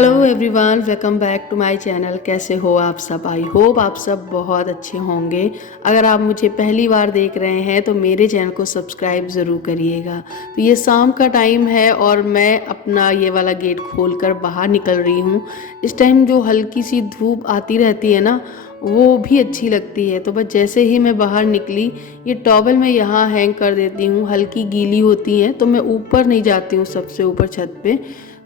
Hello everyone, welcome back to my channel. कैसे हो आप सब? आई होप आप सब बहुत अच्छे होंगे। अगर आप मुझे पहली बार देख रहे हैं तो मेरे चैनल को सब्सक्राइब ज़रूर करिएगा। तो ये शाम का टाइम है और मैं अपना ये वाला गेट खोलकर बाहर निकल रही हूँ। इस टाइम जो हल्की सी धूप आती रहती है ना, वो भी अच्छी लगती है। तो बस जैसे ही मैं बाहर निकली, ये टॉवल मैं यहाँ हैंग कर देती हूँ। हल्की गीली होती हैं तो मैं ऊपर नहीं जाती हूँ, सबसे ऊपर छत पे,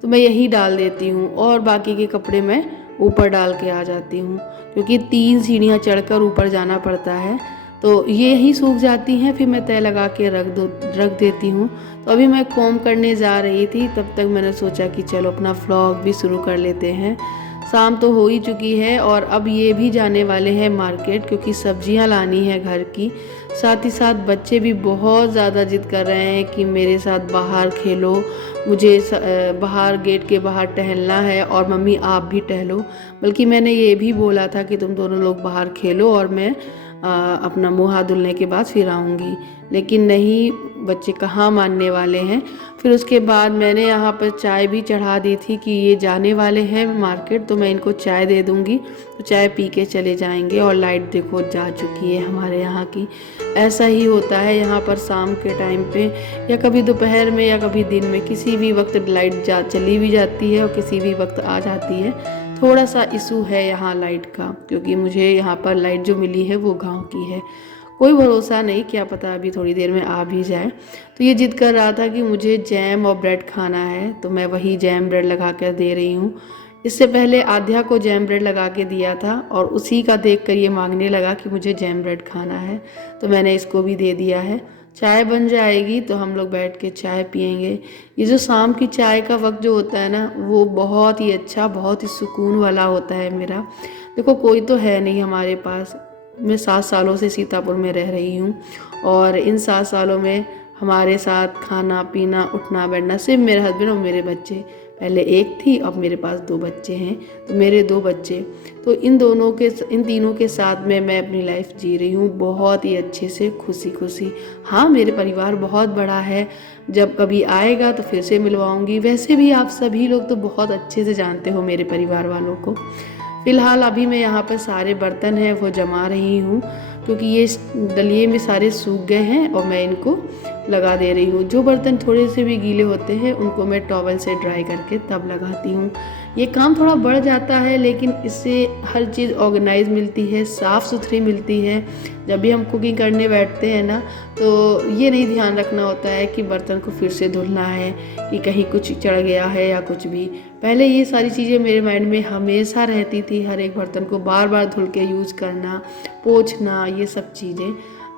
तो मैं यहीं डाल देती हूँ और बाकी के कपड़े मैं ऊपर डाल के आ जाती हूँ, क्योंकि 3 सीढ़ियाँ चढ़कर ऊपर जाना पड़ता है। तो ये यहीं सूख जाती हैं, फिर मैं तय लगा के रख देती हूँ। तो अभी मैं कॉम करने जा रही थी, तब तक मैंने सोचा कि चलो अपना व्लॉग भी शुरू कर लेते हैं। शाम तो हो ही चुकी है और अब ये भी जाने वाले हैं मार्केट, क्योंकि सब्जियां लानी है घर की। साथ ही साथ बच्चे भी बहुत ज़्यादा जिद कर रहे हैं कि मेरे साथ बाहर खेलो, मुझे बाहर गेट के बाहर टहलना है और मम्मी आप भी टहलो। बल्कि मैंने ये भी बोला था कि तुम दोनों लोग बाहर खेलो और मैं अपना मुँह हाथ धुलने के बाद फिर आऊँगी, लेकिन नहीं, बच्चे कहाँ मानने वाले हैं। फिर उसके बाद मैंने यहाँ पर चाय भी चढ़ा दी थी कि ये जाने वाले हैं मार्केट, तो मैं इनको चाय दे दूँगी, तो चाय पी के चले जाएंगे। और लाइट देखो जा चुकी है हमारे यहाँ की। ऐसा ही होता है यहाँ पर शाम के टाइम पे, या कभी दोपहर में या कभी दिन में, किसी भी वक्त लाइट चली भी जाती है और किसी भी वक्त आ जाती है। थोड़ा सा इशू है यहाँ लाइट का, क्योंकि मुझे यहाँ पर लाइट जो मिली है वो गांव की है। कोई भरोसा नहीं, क्या पता अभी थोड़ी देर में आ भी जाए। तो ये जिद कर रहा था कि मुझे जैम और ब्रेड खाना है, तो मैं वही जैम ब्रेड लगा कर दे रही हूँ। इससे पहले आध्या को जैम ब्रेड लगा के दिया था और उसी का देख कर ये मांगने लगा कि मुझे जैम ब्रेड खाना है, तो मैंने इसको भी दे दिया है। चाय बन जाएगी तो हम लोग बैठ के चाय पियेंगे। ये जो शाम की चाय का वक्त जो होता है ना, वो बहुत ही अच्छा, बहुत ही सुकून वाला होता है मेरा। देखो कोई तो है नहीं हमारे पास। मैं 7 सालों से सीतापुर में रह रही हूँ और इन 7 सालों में हमारे साथ खाना पीना उठना बैठना सिर्फ मेरे हस्बैंड और मेरे बच्चे। पहले एक थी, अब मेरे पास 2 बच्चे हैं, तो मेरे 2 बच्चे, तो इन तीनों के साथ में मैं अपनी लाइफ जी रही हूँ बहुत ही अच्छे से, खुशी खुशी। हाँ, मेरे परिवार बहुत बड़ा है, जब कभी आएगा तो फिर से मिलवाऊंगी। वैसे भी आप सभी लोग तो बहुत अच्छे से जानते हो मेरे परिवार वालों को। फिलहाल अभी मैं यहाँ पर सारे बर्तन हैं वो जमा रही हूँ, क्योंकि ये दलिये में सारे सूख गए हैं और मैं इनको लगा दे रही हूँ। जो बर्तन थोड़े से भी गीले होते हैं उनको मैं टॉवल से ड्राई करके तब लगाती हूँ। ये काम थोड़ा बढ़ जाता है, लेकिन इससे हर चीज़ ऑर्गेनाइज मिलती है, साफ़ सुथरी मिलती है। जब भी हम कुकिंग करने बैठते हैं ना, तो ये नहीं ध्यान रखना होता है कि बर्तन को फिर से धुलना है, कि कहीं कुछ चढ़ गया है या कुछ भी। पहले ये सारी चीज़ें मेरे माइंड में हमेशा रहती थी, हर एक बर्तन को बार बार धुल के यूज़ करना, पोंछना, ये सब चीज़ें।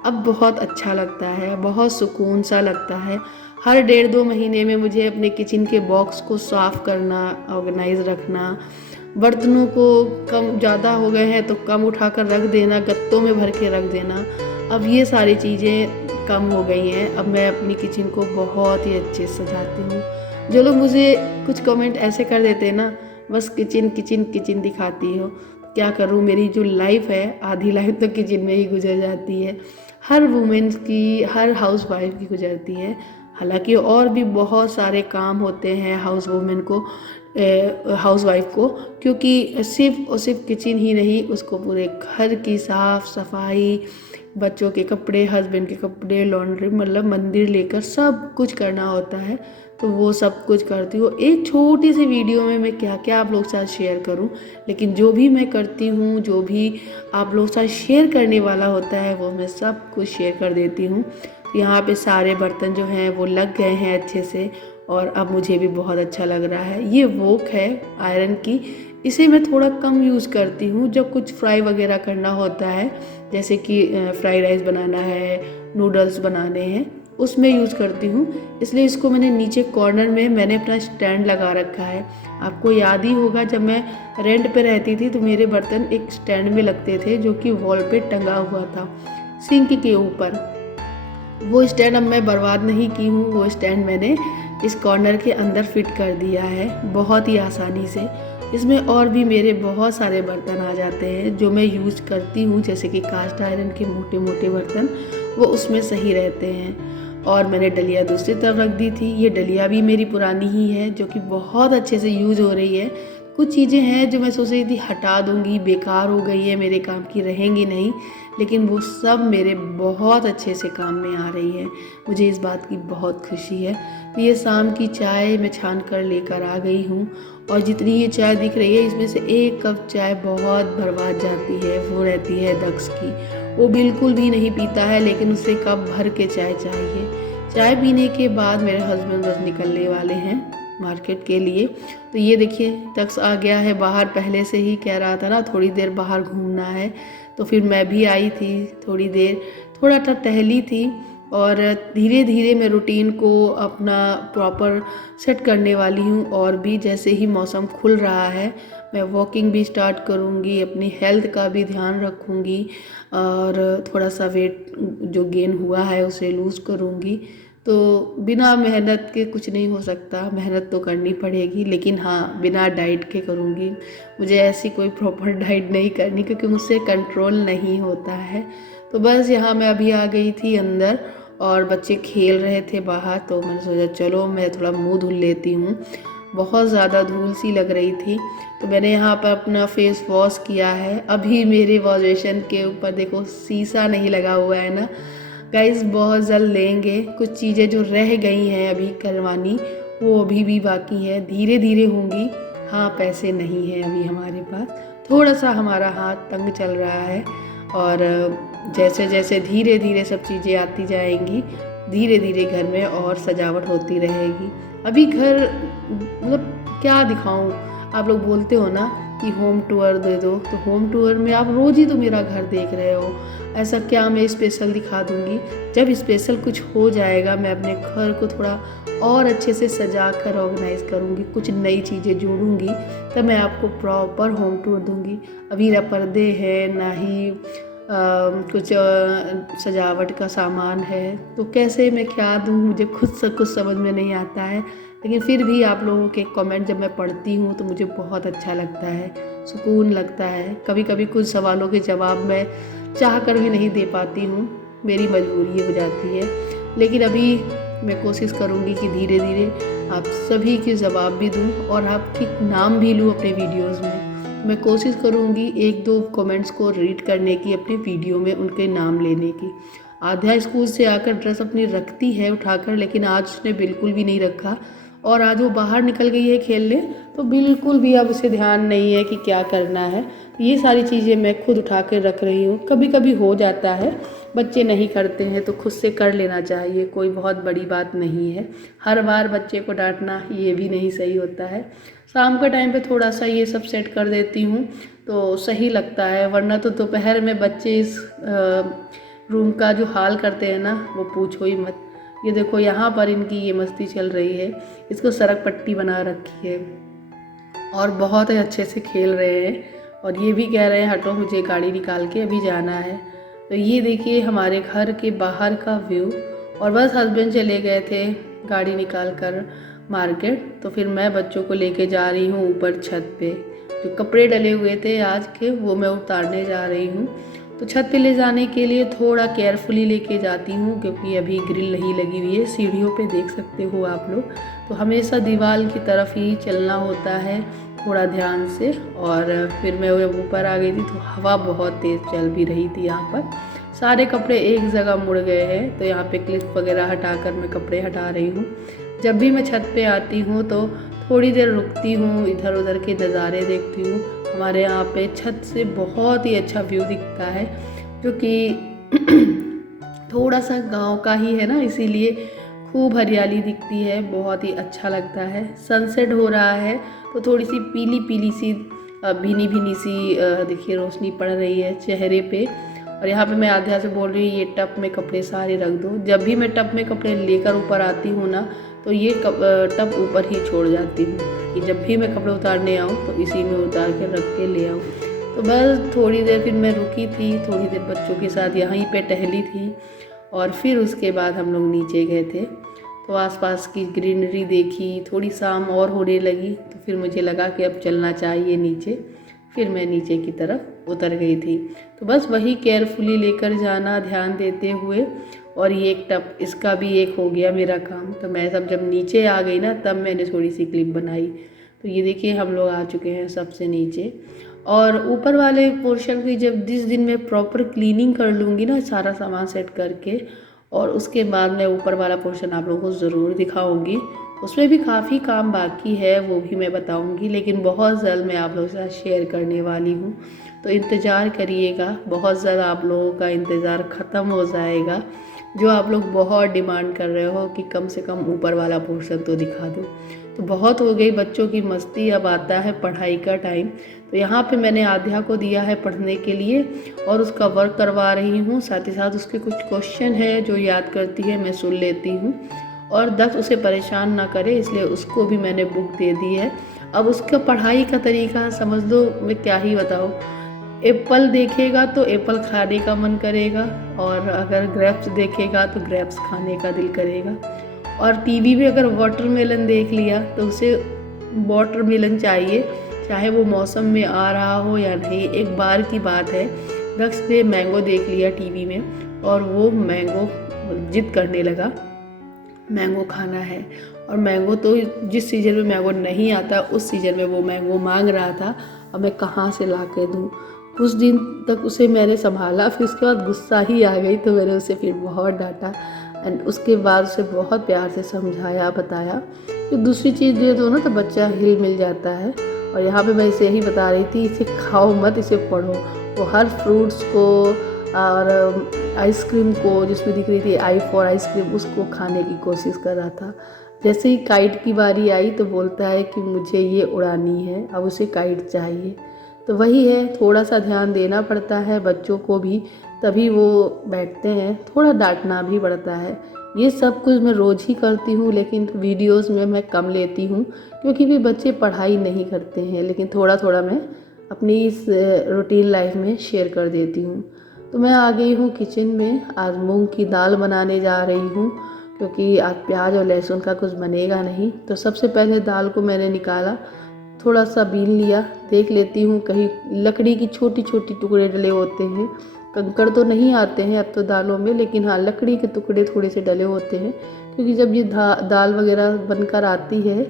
अब बहुत अच्छा लगता है, बहुत सुकून सा लगता है। हर 1.5-2 महीने में मुझे अपने किचन के बॉक्स को साफ़ करना, ऑर्गेनाइज रखना, बर्तनों को कम ज़्यादा हो गए हैं तो कम उठाकर रख देना, गत्तों में भर के रख देना। अब ये सारी चीज़ें कम हो गई हैं। अब मैं अपनी किचन को बहुत ही अच्छे से सजाती हूँ। जो लोग मुझे कुछ कमेंट ऐसे कर देते हैं ना, बस किचन किचन किचन दिखाती हो, क्या करूँ, मेरी जो लाइफ है आधी लाइफ तो किचन में ही गुजर जाती है। हर वुमेन्स की, हर हाउस वाइफ की गुजरती है। हालांकि और भी बहुत सारे काम होते हैं हाउस वुमेन को, हाउस वाइफ को, क्योंकि सिर्फ और सिर्फ किचन ही नहीं, उसको पूरे घर की साफ सफाई, बच्चों के कपड़े, हस्बैंड के कपड़े, लॉन्ड्री, मतलब मंदिर लेकर सब कुछ करना होता है। तो वो सब कुछ करती हूँ। एक छोटी सी वीडियो में मैं क्या क्या आप लोग के साथ शेयर करूँ, लेकिन जो भी मैं करती हूँ, जो भी आप लोग के साथ शेयर करने वाला होता है, वो मैं सब कुछ शेयर कर देती हूँ। यहाँ पे सारे बर्तन जो हैं वो लग गए हैं अच्छे से और अब मुझे भी बहुत अच्छा लग रहा है। ये वोक है आयरन की, इसे मैं थोड़ा कम यूज़ करती हूँ जब कुछ फ्राई वगैरह करना होता है, जैसे कि फ्राई राइस बनाना है, नूडल्स बनाने हैं, उसमें यूज़ करती हूँ। इसलिए इसको मैंने नीचे कॉर्नर में मैंने अपना स्टैंड लगा रखा है। आपको याद ही होगा, जब मैं रेंट पे रहती थी तो मेरे बर्तन एक स्टैंड में लगते थे जो कि वॉल पे टंगा हुआ था सिंक के ऊपर। वो स्टैंड अब मैं बर्बाद नहीं की हूँ, वो स्टैंड मैंने इस कॉर्नर के अंदर फिट कर दिया है बहुत ही आसानी से। इसमें और भी मेरे बहुत सारे बर्तन आ जाते हैं जो मैं यूज़ करती हूँ, जैसे कि कास्ट आयरन के मोटे मोटे बर्तन, वो उसमें सही रहते हैं। और मैंने डलिया दूसरी तरफ रख दी थी। ये डलिया भी मेरी पुरानी ही है, जो कि बहुत अच्छे से यूज़ हो रही है। कुछ चीज़ें हैं जो मैं सोच रही थी हटा दूँगी, बेकार हो गई है, मेरे काम की रहेंगी नहीं, लेकिन वो सब मेरे बहुत अच्छे से काम में आ रही है। मुझे इस बात की बहुत खुशी है। तो ये शाम की चाय मैं छान कर लेकर आ गई हूँ, और जितनी ये चाय दिख रही है इसमें से 1 कप चाय बहुत बर्बाद जाती है। वो रहती है दक्ष की, वो बिल्कुल भी नहीं पीता है, लेकिन उसे कप भर के चाय चाहिए। चाय पीने के बाद मेरे हस्बैंड बस निकलने वाले हैं मार्केट के लिए। तो ये देखिए दक्ष आ गया है बाहर, पहले से ही कह रहा था ना थोड़ी देर बाहर घूमना है, तो फिर मैं भी आई थी थोड़ी देर, थोड़ा सा टहली थी, और धीरे धीरे मैं रूटीन को अपना प्रॉपर सेट करने वाली हूँ। और भी जैसे ही मौसम खुल रहा है मैं वॉकिंग भी स्टार्ट करूँगी, अपनी हेल्थ का भी ध्यान रखूँगी, और थोड़ा सा वेट जो गेन हुआ है उसे लूज़ करूँगी। तो बिना मेहनत के कुछ नहीं हो सकता, मेहनत तो करनी पड़ेगी, लेकिन हाँ बिना डाइट के करूँगी। मुझे ऐसी कोई प्रॉपर डाइट नहीं करनी, क्योंकि मुझसे कंट्रोल नहीं होता है। तो बस यहाँ मैं अभी आ गई थी अंदर, और बच्चे खेल रहे थे बाहर, तो मैंने सोचा चलो मैं थोड़ा मुँह धुल लेती हूँ। बहुत ज़्यादा धूल सी लग रही थी, तो मैंने यहाँ पर अपना फेस वॉश किया है। अभी मेरे वॉश बेसिन के ऊपर देखो शीशा नहीं लगा हुआ है ना गाइस, बहुत जल्द लेंगे। कुछ चीज़ें जो रह गई हैं अभी करवानी, वो अभी भी बाकी है, धीरे धीरे होंगी। हाँ पैसे नहीं हैं अभी हमारे पास, थोड़ा सा हमारा हाथ तंग चल रहा है, और जैसे जैसे धीरे धीरे सब चीज़ें आती जाएंगी, धीरे धीरे घर में और सजावट होती रहेगी। अभी घर मतलब क्या दिखाऊं, आप लोग बोलते हो ना कि होम टूर दे दो, तो होम टूर में आप रोज़ ही तो मेरा घर देख रहे हो, ऐसा क्या मैं स्पेशल दिखा दूंगी। जब स्पेशल कुछ हो जाएगा मैं अपने घर को थोड़ा और अच्छे से सजा कर ऑर्गेनाइज करूँगी, कुछ नई चीज़ें जोड़ूंगी, तब मैं आपको प्रॉपर होम टूर दूंगी। अभी ना पर्दे हैं, ना ही कुछ सजावट का सामान है, तो कैसे मैं क्या दूँ, मुझे खुद से कुछ समझ में नहीं आता है। लेकिन फिर भी आप लोगों के कमेंट जब मैं पढ़ती हूँ तो मुझे बहुत अच्छा लगता है, सुकून लगता है। कभी कभी कुछ सवालों के जवाब मैं चाह कर भी नहीं दे पाती हूँ, मेरी मजबूरी हो जाती है, लेकिन अभी मैं कोशिश करूँगी कि धीरे धीरे आप सभी के जवाब भी दूँ और आपके नाम भी लूँ अपने वीडियोज़ में। मैं कोशिश करूँगी 1-2 कमेंट्स को रीड करने की, अपने वीडियो में उनके नाम लेने की। आध्या स्कूल से आकर ड्रेस अपनी रखती है उठाकर, लेकिन आज उसने बिल्कुल भी नहीं रखा, और आज वो बाहर निकल गई है खेलने, तो बिल्कुल भी अब उसे ध्यान नहीं है कि क्या करना है। ये सारी चीज़ें मैं खुद उठा कर रख रही हूँ। कभी कभी हो जाता है, बच्चे नहीं करते हैं तो खुद से कर लेना चाहिए, कोई बहुत बड़ी बात नहीं है। हर बार बच्चे को डांटना ये भी नहीं सही होता है। शाम के टाइम पे थोड़ा सा ये सब सेट कर देती हूँ तो सही लगता है, वरना तो दोपहर में बच्चे इस रूम का जो हाल करते हैं ना, वो पूछो ही मत। ये देखो यहाँ पर इनकी ये मस्ती चल रही है, इसको सड़क पट्टी बना रखी है और बहुत ही अच्छे से खेल रहे हैं, और ये भी कह रहे हैं हटो मुझे गाड़ी निकाल के अभी जाना है। तो ये देखिए हमारे घर के बाहर का व्यू, और बस हस्बैंड चले गए थे गाड़ी निकाल कर मार्केट, तो फिर मैं बच्चों को लेके जा रही हूँ ऊपर छत पे। जो कपड़े डले हुए थे आज के वो मैं उतारने जा रही हूँ। तो छत पे ले जाने के लिए थोड़ा केयरफुली लेके जाती हूँ, क्योंकि अभी ग्रिल नहीं लगी हुई है, सीढ़ियों पे देख सकते हो आप लोग, तो हमेशा दीवार की तरफ ही चलना होता है थोड़ा ध्यान से। और फिर मैं ऊपर आ गई थी तो हवा बहुत तेज़ चल भी रही थी, यहाँ पर सारे कपड़े एक जगह मुड़ गए हैं, तो यहाँ पे क्लिप वगैरह हटाकर मैं कपड़े हटा रही हूँ। जब भी मैं छत पे आती हूँ तो थोड़ी देर रुकती हूँ, इधर उधर के नज़ारे देखती हूँ। हमारे यहाँ पे छत से बहुत ही अच्छा व्यू दिखता है, जो कि थोड़ा सा गांव का ही है ना, इसीलिए खूब हरियाली दिखती है, बहुत ही अच्छा लगता है। सनसेट हो रहा है तो थोड़ी सी पीली पीली सी भीनी भीनी सी देखिए रोशनी पड़ रही है चेहरे पे। और यहाँ पे मैं आध्या से बोल रही हूँ ये टब में कपड़े सारे रख दो। जब भी मैं टब में कपड़े लेकर ऊपर आती हूँ ना, तो ये टब ऊपर ही छोड़ जाती हूँ कि जब भी मैं कपड़े उतारने आऊँ तो इसी में उतार के रख के ले आऊँ। तो बस थोड़ी देर फिर मैं रुकी थी, थोड़ी देर बच्चों के साथ यहीं पे टहली थी, और फिर उसके बाद हम लोग नीचे गए थे। तो आसपास की ग्रीनरी देखी, थोड़ी शाम और होने लगी, तो फिर मुझे लगा कि अब चलना चाहिए नीचे। फिर मैं नीचे की तरफ उतर गई थी। तो बस वही केयरफुली लेकर जाना, ध्यान देते हुए। और ये एक टब, इसका भी एक हो गया मेरा काम। तो मैं सब जब नीचे आ गई ना, तब मैंने थोड़ी सी क्लिप बनाई। तो तो ये देखिए हम लोग आ चुके हैं सबसे नीचे। और ऊपर वाले पोर्शन की जब जिस दिन मैं प्रॉपर क्लीनिंग कर लूँगी ना सारा सामान सेट करके, और उसके बाद मैं ऊपर वाला पोर्शन आप लोगों को ज़रूर दिखाऊंगी। उसमें भी काफ़ी काम बाकी है, वो भी मैं बताऊंगी, लेकिन बहुत जल्द मैं आप लोगों के साथ शेयर करने वाली हूँ। तो इंतज़ार करिएगा, बहुत ज़्यादा आप लोगों का इंतज़ार ख़त्म हो जाएगा। जो आप लोग बहुत डिमांड कर रहे हो कि कम से कम ऊपर वाला पोर्शन तो दिखा दो। तो बहुत हो गई बच्चों की मस्ती, अब आता है पढ़ाई का टाइम। तो यहाँ पे मैंने आध्या को दिया है पढ़ने के लिए और उसका वर्क करवा रही हूँ। साथ ही साथ उसके कुछ क्वेश्चन है जो याद करती है, मैं सुन लेती हूँ। और दक्ष उसे परेशान ना करे इसलिए उसको भी मैंने बुक दे दी है। अब उसका पढ़ाई का तरीका समझ लो, मैं क्या ही बताऊँ। एप्पल देखेगा तो एप्पल खाने का मन करेगा, और अगर ग्रेप्स देखेगा तो ग्रेप्स खाने का दिल करेगा। और टीवी में अगर वाटरमेलन देख लिया तो उसे वाटरमेलन चाहिए, चाहे वो मौसम में आ रहा हो या नहीं। एक बार की बात है, दक्ष ने मैंगो देख लिया टीवी में और वो मैंगो जिद करने लगा, मैंगो खाना है। और मैंगो तो जिस सीज़न में मैंगो नहीं आता उस सीज़न में वो मैंगो मांग रहा था। अब मैं कहाँ से ला के दूँ। कुछ दिन तक उसे मैंने संभाला, फिर उसके बाद गुस्सा ही आ गई तो मैंने उसे फिर बहुत डांटा। एंड उसके बाद उसे बहुत प्यार से समझाया, बताया कि दूसरी चीज़ दे दो ना तो बच्चा हिल मिल जाता है। और यहाँ पे मैं इसे यही बता रही थी, इसे खाओ मत, इसे पढ़ो। वो हर फ्रूट्स को और आइसक्रीम को, जिसमें दिख रही थी आई फॉर आइसक्रीम, उसको खाने की कोशिश कर रहा था। जैसे ही काइट की बारी आई तो बोलता है कि मुझे ये उड़ानी है, अब उसे काइट चाहिए। तो वही है, थोड़ा सा ध्यान देना पड़ता है बच्चों को भी, तभी वो बैठते हैं। थोड़ा डांटना भी पड़ता है। ये सब कुछ मैं रोज़ ही करती हूँ, लेकिन वीडियोस में मैं कम लेती हूँ क्योंकि भी बच्चे पढ़ाई नहीं करते हैं। लेकिन थोड़ा थोड़ा मैं अपनी इस रूटीन लाइफ में शेयर कर देती हूँ। तो मैं आ गई हूँ किचन में। आज मूंग की दाल बनाने जा रही हूँ क्योंकि आज प्याज और लहसुन का कुछ बनेगा नहीं। तो सबसे पहले दाल को मैंने निकाला, थोड़ा सा बीन लिया, देख लेती हूँ कहीं लकड़ी की छोटी छोटी टुकड़े डले होते हैं। कंकड़ तो नहीं आते हैं अब तो दालों में, लेकिन हाँ लकड़ी के टुकड़े थोड़े से डले होते हैं क्योंकि जब ये दाल वगैरह बनकर आती है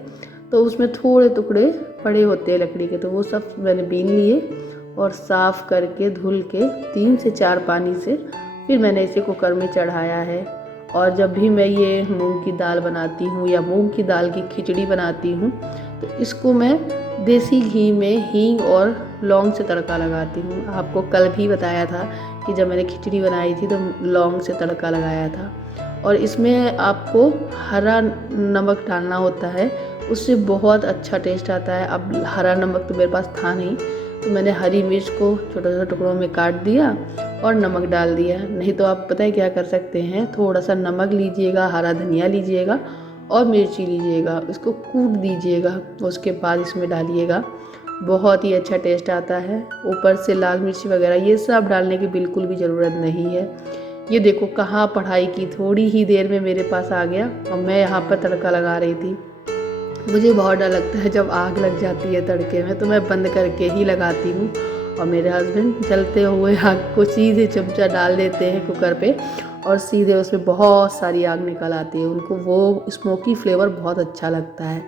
तो उसमें थोड़े टुकड़े पड़े होते हैं लकड़ी के। तो वो सब मैंने बीन लिए और साफ़ करके धुल के 3 से 4 पानी से फिर मैंने इसे कुकर में चढ़ाया है। और जब भी मैं ये मूंग की दाल बनाती हूँ या मूंग की दाल की खिचड़ी बनाती हूँ तो इसको मैं देसी घी में हींग और लौंग से तड़का लगाती हूँ। आपको कल भी बताया था कि जब मैंने खिचड़ी बनाई थी तो लौंग से तड़का लगाया था। और इसमें आपको हरा नमक डालना होता है, उससे बहुत अच्छा टेस्ट आता है। अब हरा नमक तो मेरे पास था नहीं तो मैंने हरी मिर्च को छोटे छोटे टुकड़ों में काट दिया और नमक डाल दिया। नहीं तो आप पता है क्या कर सकते हैं, थोड़ा सा नमक लीजिएगा, हरा धनिया लीजिएगा और मिर्ची लीजिएगा, इसको कूट दीजिएगा, उसके बाद इसमें डालिएगा, बहुत ही अच्छा टेस्ट आता है। ऊपर से लाल मिर्ची वगैरह ये सब डालने की बिल्कुल भी ज़रूरत नहीं है। ये देखो कहाँ पढ़ाई की थोड़ी ही देर में मेरे पास आ गया और मैं यहाँ पर तड़का लगा रही थी। मुझे बहुत डर लगता है जब आग लग जाती है तड़के में, तो मैं बंद करके ही लगाती हूँ। और मेरे हस्बैंड जलते हुए आग को सीधे चमचा डाल देते हैं कुकर पे और सीधे उसमें बहुत सारी आग निकल आती है। उनको वो स्मोकी फ्लेवर बहुत अच्छा लगता है।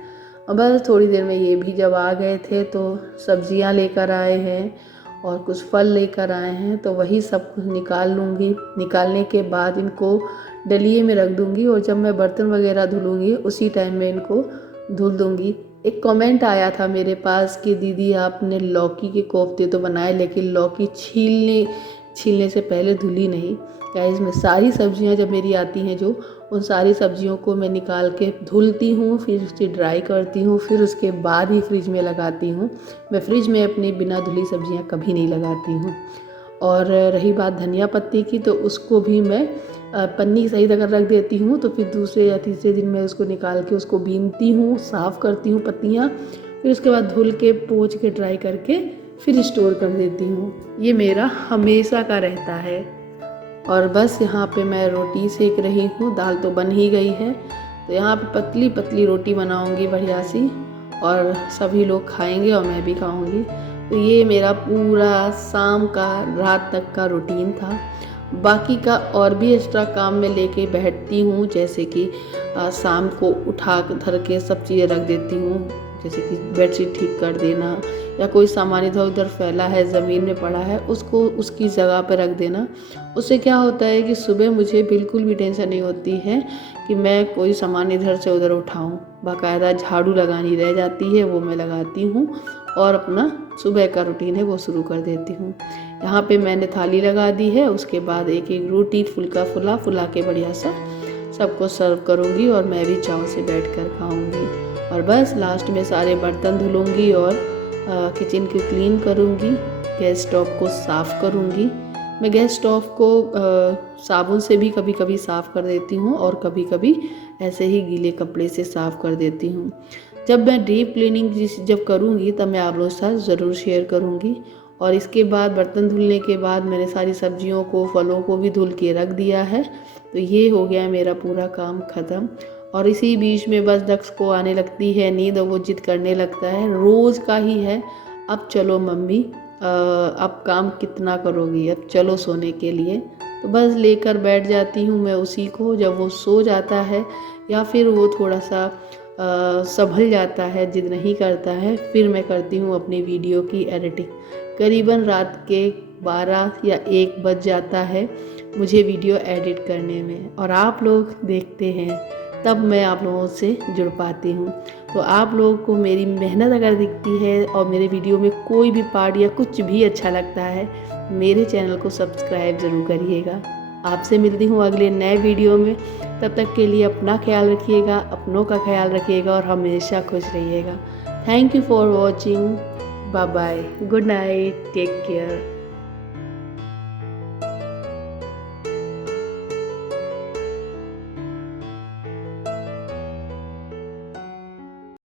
और बस थोड़ी देर में ये भी जब आ गए थे तो सब्जियां लेकर आए हैं और कुछ फल लेकर आए हैं, तो वही सब कुछ निकाल लूँगी। निकालने के बाद इनको डलिए में रख दूँगी और जब मैं बर्तन वगैरह धुलूँगी उसी टाइम में इनको धुल दूँगी। एक कमेंट आया था मेरे पास कि दीदी आपने लौकी के कोफ्ते तो बनाए लेकिन लौकी छीलने से पहले धुली नहीं। गाइस मैं सारी सब्जियां जब मेरी आती हैं जो, उन सारी सब्जियों को मैं निकाल के धुलती हूँ, फिर उसे ड्राई करती हूँ, फिर उसके बाद ही फ्रिज में लगाती हूँ। मैं फ्रिज में अपनी बिना धुली सब्जियां कभी नहीं लगाती हूँ। और रही बात धनिया पत्ती की, तो उसको भी मैं पन्नी सहित अगर रख देती हूँ तो फिर दूसरे या तीसरे दिन मैं उसको निकाल के उसको बीनती हूँ, साफ़ करती हूँ पत्तियाँ, फिर उसके बाद धुल के पोंछ के ड्राई करके फिर स्टोर कर देती हूँ। ये मेरा हमेशा का रहता है। और बस यहाँ पे मैं रोटी सेक रही हूँ, दाल तो बन ही गई है। तो यहाँ पे पतली पतली रोटी बनाऊँगी बढ़िया सी और सभी लोग खाएंगे और मैं भी खाऊँगी। तो ये मेरा पूरा शाम का रात तक का रूटीन था। बाकी का और भी एक्स्ट्रा काम में लेके बैठती हूँ, जैसे कि शाम को उठा धर के सब चीज़ें रख देती हूँ, जैसे कि बेडशीट ठीक कर देना या कोई सामान इधर उधर फैला है, ज़मीन में पड़ा है, उसको उसकी जगह पर रख देना। उससे क्या होता है कि सुबह मुझे बिल्कुल भी टेंशन नहीं होती है कि मैं कोई सामान इधर से उधर उठाऊं। बाकायदा झाड़ू लगानी रह जाती है, वो मैं लगाती हूँ और अपना सुबह का रूटीन है वो शुरू कर देती हूँ। यहाँ पे मैंने थाली लगा दी है, उसके बाद एक एक रोटी फुल्का फुला के बढ़िया सा सबको सर्व करूँगी और मैं भी चाव से बैठ कर खाऊँगी। और बस लास्ट में सारे बर्तन धुलूँगी और किचन को क्लीन करूँगी, गैस स्टोव को साफ़ करूँगी। मैं गैस स्टोव को साबुन से भी कभी कभी साफ़ कर देती हूँ और कभी कभी ऐसे ही गीले कपड़े से साफ़ कर देती हूँ। जब मैं डीप क्लीनिंग जब करूँगी तब मैं आप लोगों के साथ ज़रूर शेयर करूँगी। और इसके बाद बर्तन धुलने के बाद मैंने सारी सब्जियों को, फलों को भी धुल के रख दिया है। तो ये हो गया मेरा पूरा काम ख़त्म। और इसी बीच में बस दक्ष को आने लगती है नींद और वो जिद करने लगता है, रोज़ का ही है, अब चलो मम्मी, अब काम कितना करोगी, अब चलो सोने के लिए। तो बस लेकर बैठ जाती हूँ मैं उसी को। जब वो सो जाता है या फिर वो थोड़ा सा संभल जाता है, जिद नहीं करता है, फिर मैं करती हूँ अपनी वीडियो की एडिटिंग। करीबन रात के 12 या 1 बज जाता है मुझे वीडियो एडिट करने में, और आप लोग देखते हैं तब मैं आप लोगों से जुड़ पाती हूँ। तो आप लोगों को मेरी मेहनत अगर दिखती है और मेरे वीडियो में कोई भी पार्ट या कुछ भी अच्छा लगता है, मेरे चैनल को सब्सक्राइब ज़रूर करिएगा। आपसे मिलती हूँ अगले नए वीडियो में। तब तक के लिए अपना ख्याल रखिएगा, अपनों का ख्याल रखिएगा और हमेशा खुश रहिएगा। Thank you for watching. Bye bye, good night, take care.